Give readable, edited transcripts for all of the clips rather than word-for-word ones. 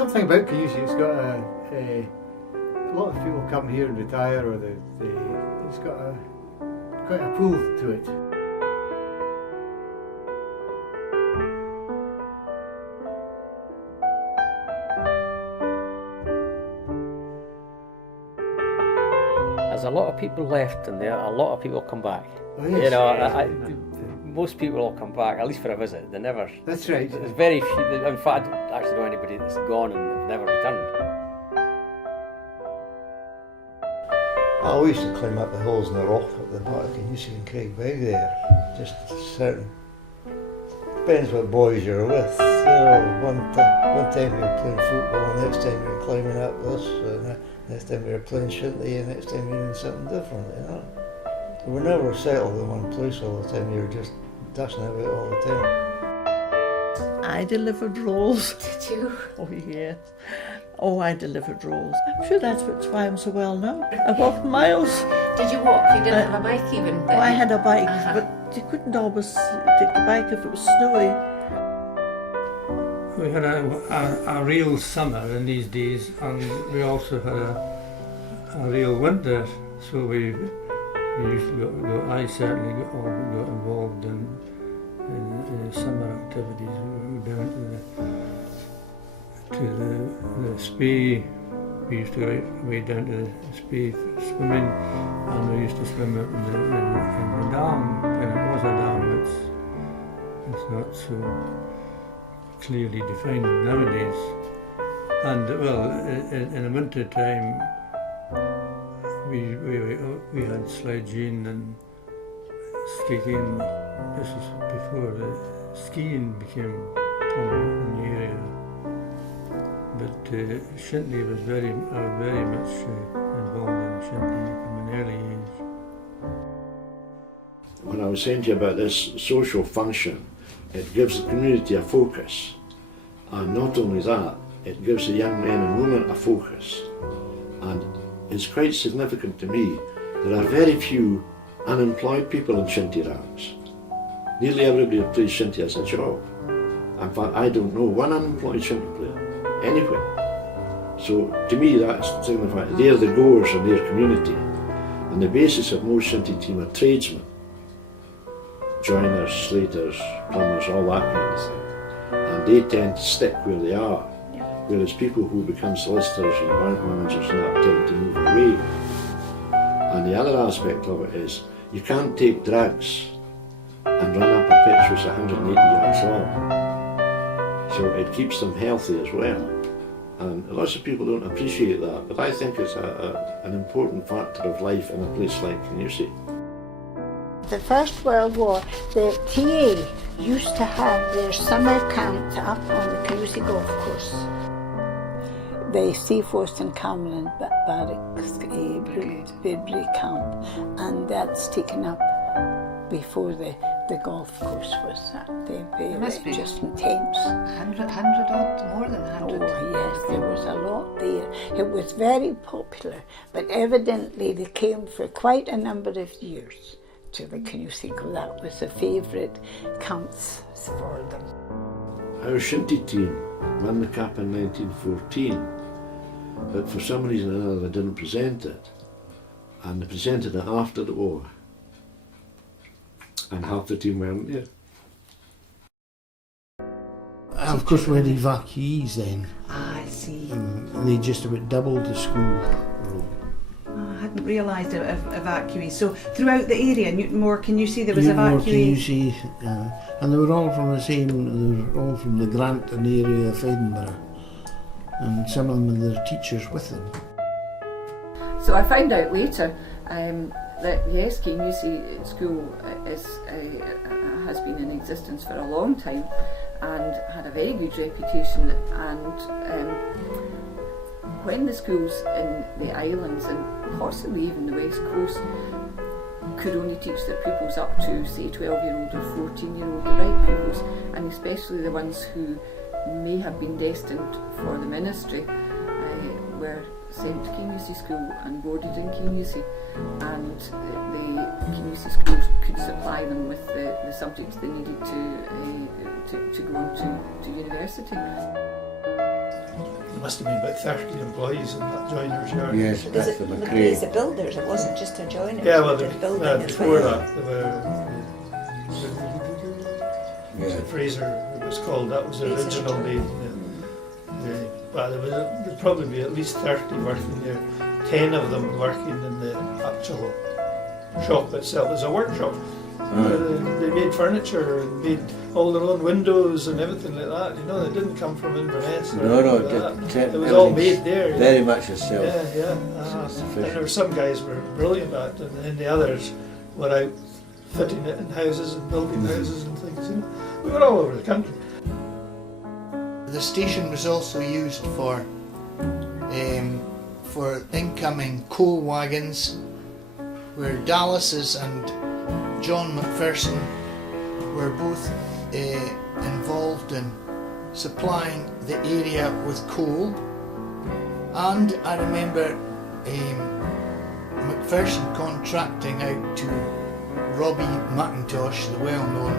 something about Kingussie. It's got a lot of people come here and retire, or it's got quite a pull to it. There's a lot of people left in there, a lot of people come back. Oh, yes. You know, most people will come back, at least for a visit. They never... That's right. There's very few, in fact, I don't actually know anybody that's gone and never returned. I used to climb up the hills in the rock at the back of Kingussie and Craigbeg there. Just certain... Depends what boys you're with. You know, one time we were playing football, next time we were climbing up this, and next time we were playing shinty, and next time we were doing something different, you know. We were never settled in one place all the time, you were just dashing about all the time. I delivered rolls. Did you? Oh yes. Oh, I delivered rolls. I'm sure that's why I'm so well known. I walked miles. Did you walk? You didn't have a bike even? Oh, I had a bike, but you couldn't always take the bike if it was snowy. We had a real summer in these days, and we also had a real winter. So we used to I certainly got involved in summer activities. We were down to the Spey. We used to go way down to the Spey swimming, and we used to swim out in the dam. When it was a dam, it's not so clearly defined nowadays. And well, in the winter time, we had sledging and skating. This was before the skiing became prominent in the area. But shinty was very much involved in shinty from an early age. When I was saying to you about this social function, it gives the community a focus, and not only that, it gives the young men and women a focus. And it's quite significant to me, there are very few unemployed people in shinty ranks. Nearly everybody plays shinty as a job. In fact, I don't know one unemployed shinty player anywhere. So to me that's significant. They're the goers in their community, and the basis of most shinty team are tradesmen. Joiners, slaters, plumbers, all that kind of thing. And they tend to stick where they are. Whereas people who become solicitors and bank managers and that tend to move away. And the other aspect of it is, you can't take drugs and run up a pitch which is 180 yards long. So it keeps them healthy as well. And lots of people don't appreciate that, but I think it's an important factor of life in a place like Kingussie. The First World War, the TA used to have their summer camp up on the Kingussie golf course. The Seaforth and Cameron Barracks Bedbury camp, and that's taken up before the golf course was. They must be just intense. 100 odd, more than 100. Oh yes, there was a lot there. It was very popular, but evidently they came for quite a number of years to the Kingussie. That was the favourite camps for them. Our shinty team won the cup in 1914, but for some reason or another they didn't present it, and they presented it after the war, and half the team weren't there. Of course we had evacuees then. I see. They just about doubled the school roll. I hadn't realised of evacuees. So throughout the area, Newtonmore, can you see there was Newtonmore, evacuees? And they were all from they were all from the Granton area of Edinburgh, and some of them had their teachers with them. So I found out later that yes, Kingussie School has been in existence for a long time and had a very good reputation, and when the schools in the islands and possibly even the west coast could only teach their pupils up to say 12-year-old or 14-year-old, the right pupils, and especially the ones who may have been destined for the ministry, were sent to Kingussie School and boarded in Kingussie, and the Kingussie schools could supply them with the subjects they needed to go on to university. must have been about 30 employees in that joiner's yard. Yes, Because that's the it McRae. was the builders, it wasn't just a joiner. Yeah, well, it did building as before well. that, there were Fraser, it was called, that was the Fraser original Joiner. name. But there'd probably be at least 30 working there, 10 of them working in the actual shop itself. It was a workshop. They made furniture and made all their own windows and everything like that. You know, they didn't come from Inverness. It was all made there. Very much yourself. Yeah. And there were some guys were brilliant at it, and then the others were out fitting it in houses and building houses and things. You know, we were all over the country. The station was also used for incoming coal wagons, where Dallas's and John McPherson were both involved in supplying the area with coal. And I remember McPherson contracting out to Robbie McIntosh, the well-known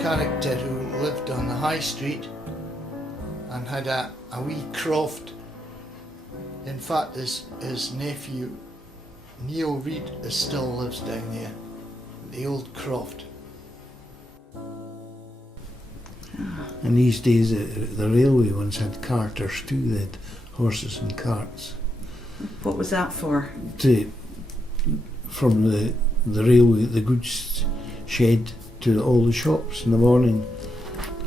character who lived on the high street and had a wee croft. In fact, his nephew Neil Reid still lives down there, the old croft. In these days, the railway ones had carters too. They had horses and carts. What was that for? From the railway, the goods shed to all the shops in the morning.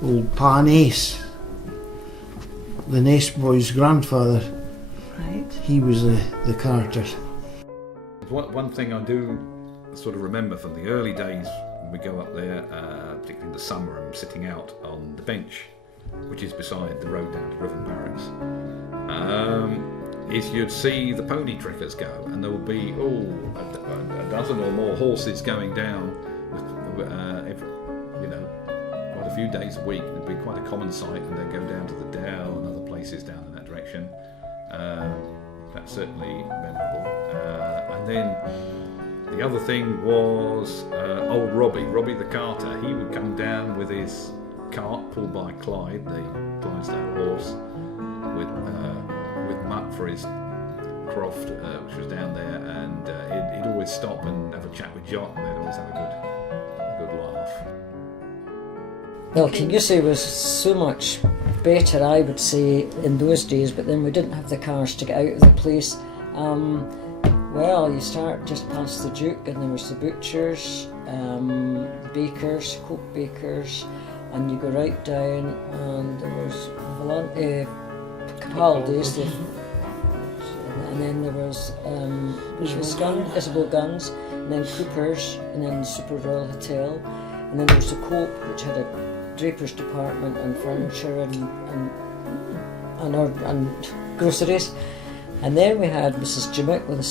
Old Pa Ness, the Ness boy's grandfather, right. He was the carter. One thing I do sort of remember from the early days when we go up there, particularly in the summer, and sitting out on the bench, which is beside the road down to Riven Barracks, is you'd see the pony trekkers go, and there would be a dozen or more horses going down with, quite a few days a week. It'd be quite a common sight, and they'd go down to the Dow and other places down in that direction. That's certainly memorable. And then the other thing was old Robbie the carter. He would come down with his cart pulled by Clyde, the Clydesdale horse, with muck for his croft, which was down there, and he'd always stop and have a chat with Jock, and they'd always have a good laugh. Well, Kingussie was so much better, I would say, in those days, but then we didn't have the cars to get out of the place. Well, you start just past the Duke, and there was the butchers, bakers, coke bakers, and you go right down, and there was Capaldi's, and then there was Isabel Guns, and then Cooper's, and then the Super Royal Hotel, and then there was the Cope, which had a draper's department and furniture and groceries, and then we had Mrs. Jimmick with a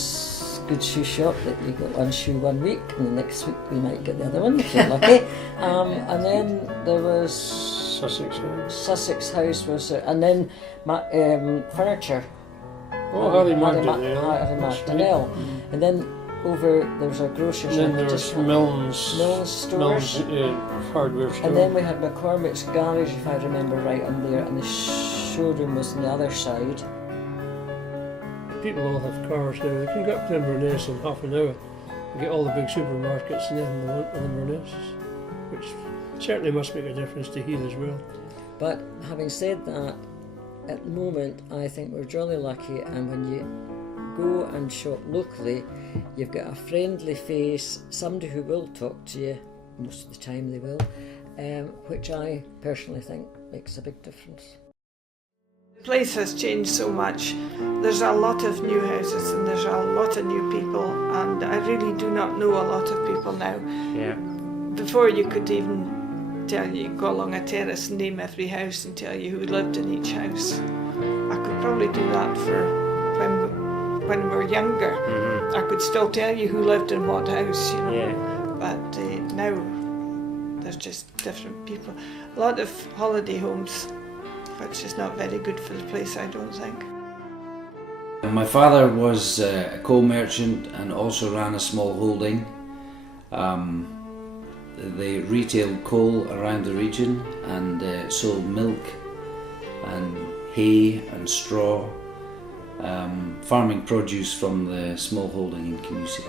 good shoe shop that you got one shoe 1 week, and the next week we might get the other one if you're lucky. And then there was Sussex House was there, and then furniture. Harry Martinell, and then over there was a grocer's. And then there was Milnes stores, hardware store. and then we had McCormick's garage, if I remember right, on there, and the showroom was on the other side. People all have cars now. They can go up to Inverness in half an hour and get all the big supermarkets and everything they want in Inverness, which certainly must make a difference to Heath as well. But having said that, at the moment I think we're jolly lucky, and when you go and shop locally, you've got a friendly face, somebody who will talk to you, most of the time they will, which I personally think makes a big difference. The place has changed so much. There's a lot of new houses and there's a lot of new people, and I really do not know a lot of people now. Yeah. Before you could even tell you, go along a terrace and name every house and tell you who lived in each house. I could probably do that for when we were younger. Mm-hmm. I could still tell you who lived in what house, you know. Yeah. But now there's just different people. A lot of holiday homes, which is not very good for the place, I don't think. My father was a coal merchant and also ran a small holding. They retailed coal around the region and sold milk and hay and straw, farming produce from the small holding in Kingussie.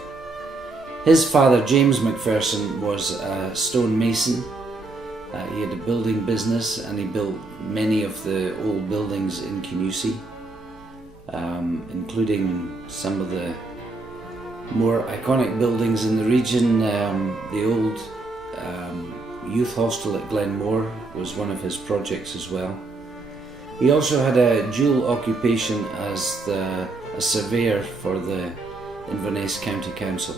His father, James McPherson, was a stone mason. He had a building business and he built many of the old buildings in Kingussie, including some of the more iconic buildings in the region. The old youth hostel at Glenmore was one of his projects as well. He also had a dual occupation as a surveyor for the Inverness County Council.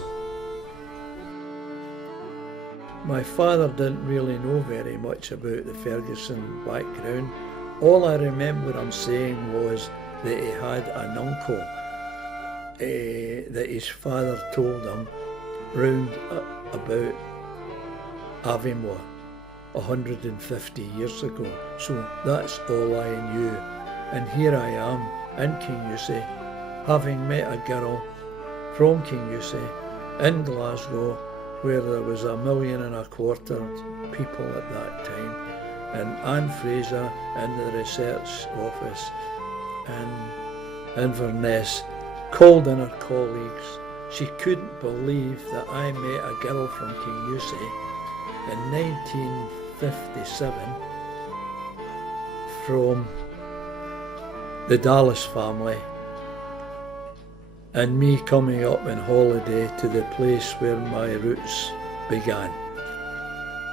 My father didn't really know very much about the Ferguson background. All I remember him saying was that he had an uncle that his father told him round about Aviemore 150 years ago. So that's all I knew. And here I am in Kingussie, having met a girl from Kingussie in Glasgow, where there was 1.25 million people at that time, and Anne Fraser in the research office in Inverness called in her colleagues. She couldn't believe that I met a girl from Kingussie in 1957 from the Dallas family, and me coming up on holiday to the place where my roots began.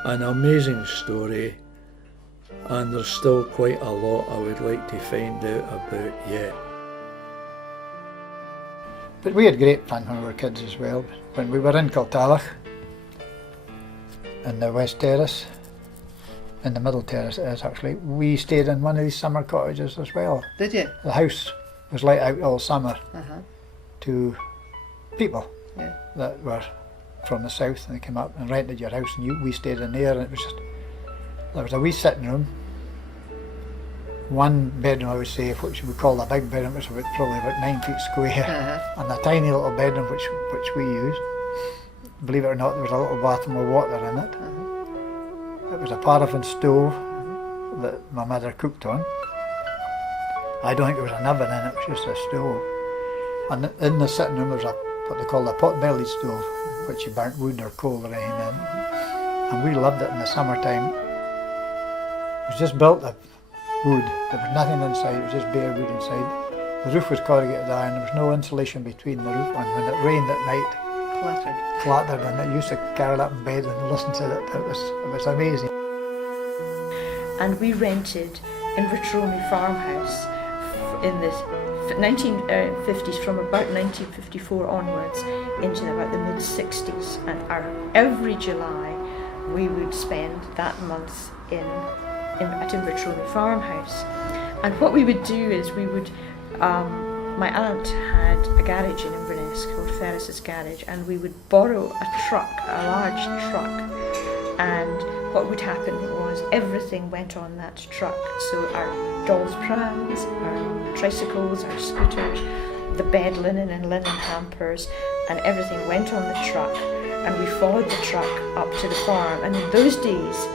An amazing story, and there's still quite a lot I would like to find out about yet. But we had great fun when we were kids as well. When we were in Kiltalloch, in the West Terrace, in the Middle Terrace it is actually, we stayed in one of these summer cottages as well. Did you? The house was let out all summer to people that were from the south, and they came up and rented your house, and we stayed in there, and it was just, there was a wee sitting room, one bedroom I would say, which we call a big bedroom, which was probably about 9 feet square, and a tiny little bedroom which we used. Believe it or not, there was a little bathroom with water in it. It was a paraffin stove that my mother cooked on. I don't think there was an oven in it, it was just a stove. And in the sitting room there was what they call a pot-bellied stove, which you burnt wood or coal or anything in. And we loved it in the summertime. It was just built of wood. There was nothing inside, it was just bare wood inside. The roof was corrugated iron, there was no insulation between the roof, and when it rained at night, clattered, and I used to carry it up in bed and listen to it. It was amazing. And we rented in Ritromi farmhouse in the 1950s, from about 1954 onwards into about the mid-60s, and every July we would spend that month at Invertrony farmhouse. And what we would do is we would, my aunt had a garage in Inverness called Ferris's Garage, and we would borrow a truck, a large truck, and what would happen was everything went on that truck. So our dolls' prams, our tricycles, our scooters, the bed linen and linen hampers, and everything went on the truck, and we followed the truck up to the farm. And in those days,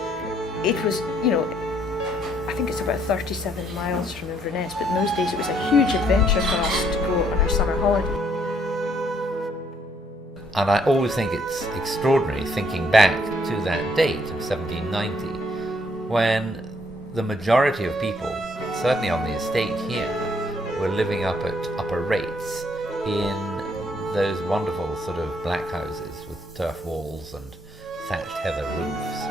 it was, I think it's about 37 miles from Inverness, but in those days it was a huge adventure for us to go on our summer holiday. And I always think it's extraordinary thinking back to that date of 1790, when the majority of people, certainly on the estate here, were living up at upper rates in those wonderful sort of black houses with turf walls and thatched heather roofs,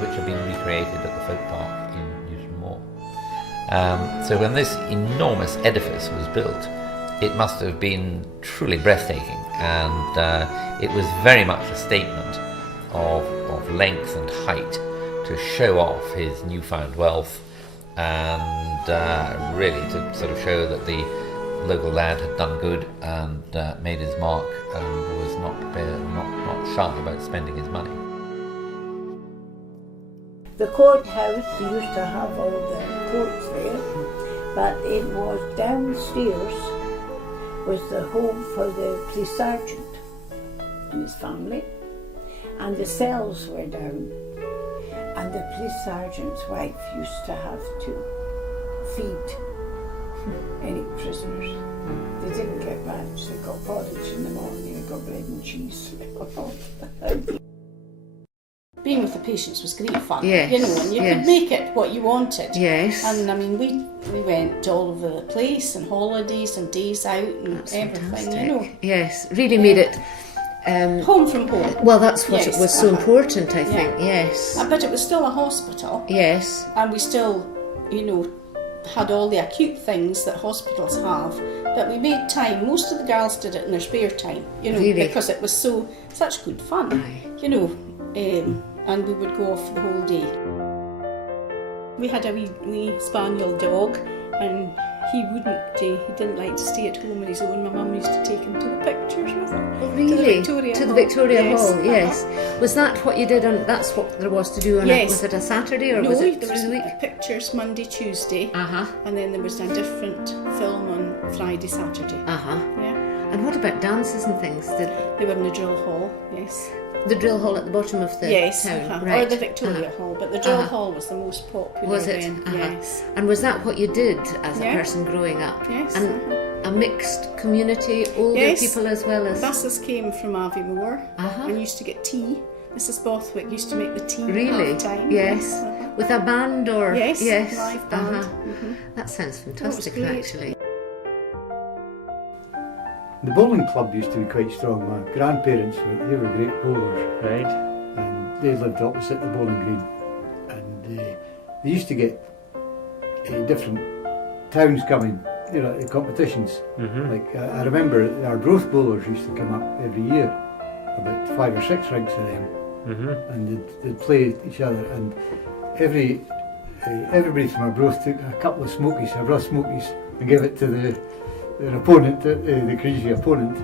which have been recreated at the folk park in Newton Moor. So when this enormous edifice was built, it must have been truly breathtaking, and it was very much a statement of length and height to show off his newfound wealth, and really to sort of show that the local lad had done good and made his mark and was not shy about spending his money. The courthouse, they used to have all the courts there, but it was downstairs was the home for the police sergeant and his family, and the cells were down, and the police sergeant's wife used to have to feed any prisoners. They didn't get much. They got porridge in the morning, they got bread and cheese. Being with the patients was great fun, Yes, you know, and you yes. could make it what you wanted. Yes. And I mean, we went all over the place, and holidays and days out and everything, you know. Yes, really made it home from home. Well, that's what Yes, it was so important, I think. Yeah. Yes. But it was still a hospital. Yes. And we still, you know, had all the acute things that hospitals have. But we made time. Most of the girls did it in their spare time, you know, Really? because it was such good fun, you know. And we would go off the whole day. We had a wee spaniel dog, and he didn't like to stay at home on his own. My mum used to take him to the pictures with him. Oh, really? To the Victoria Hall. Hall, yes. Was that what you did on, that's what there was to do on Yes. was it a Saturday or No, was it there through the week? was pictures Monday, Tuesday, and then there was a different film on Friday, Saturday. Yeah. And what about dances and things? They were in the drill hall, yes. The drill hall at the bottom of the town, right? Or the Victoria Hall, but the drill hall was the most popular. Was it? then, yes. And was that what you did as a Yeah. person growing up? Yes. And a mixed community, older Yes. people as well as... Buses came from Aviemore and used to get tea. Mrs. Bothwick used to make the tea Really? half the time. Yes. With a band or... Yes, yes. live band. That sounds fantastic, great. actually. The bowling club used to be quite strong. My grandparents, they were great bowlers. Right. And they lived opposite the bowling green. And they used to get different towns coming, you know, in competitions. Like I remember our Arbroath bowlers used to come up every year, about 5 or 6 rigs of them, and they'd play each other. And everybody from Arbroath took a couple of smokies, Arbroath smokies, and gave it to their opponent, the crazy opponent.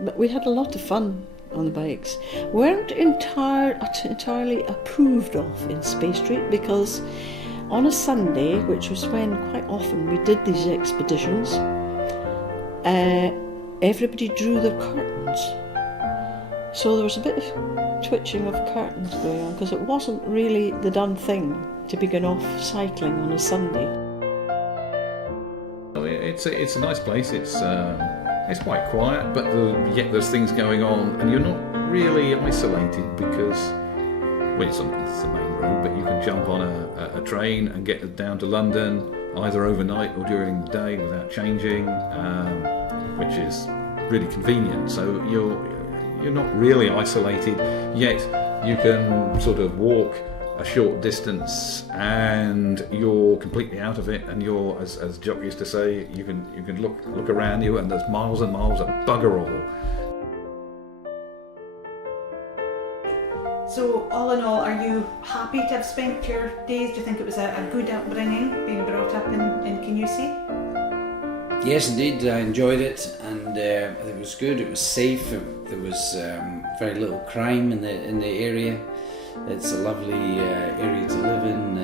But we had a lot of fun on the bikes. Weren't entirely approved of in Space Street, because on a Sunday, which was when quite often we did these expeditions, everybody drew their curtains. So there was a bit of twitching of curtains going on, because it wasn't really the done thing to be going off cycling on a Sunday. It's a nice place. It's quite quiet, but yet there's things going on, and you're not really isolated because, well, it's the main road, but you can jump on a train and get down to London either overnight or during the day without changing, which is really convenient. So you're not really isolated, yet you can sort of walk a short distance and you're completely out of it, and you're, as Jock used to say, you can look around you and there's miles and miles of bugger all. So, all in all, are you happy to have spent your days? Do you think it was a good upbringing, being brought up in Kingussie? Yes, indeed, I enjoyed it, and it was good. It was safe. There was very little crime in the area. It's a lovely area to live in.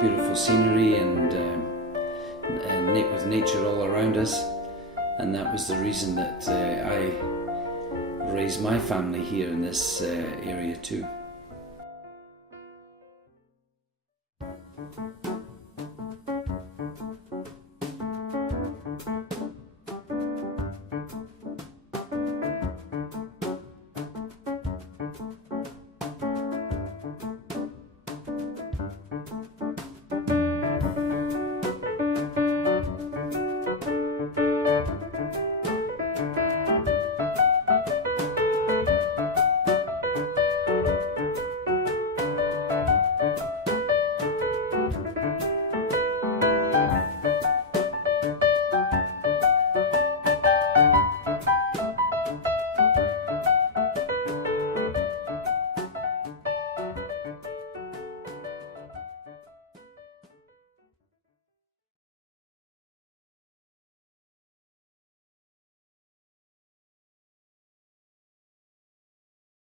Beautiful scenery and with nature all around us, and that was the reason that I raised my family here in this area too.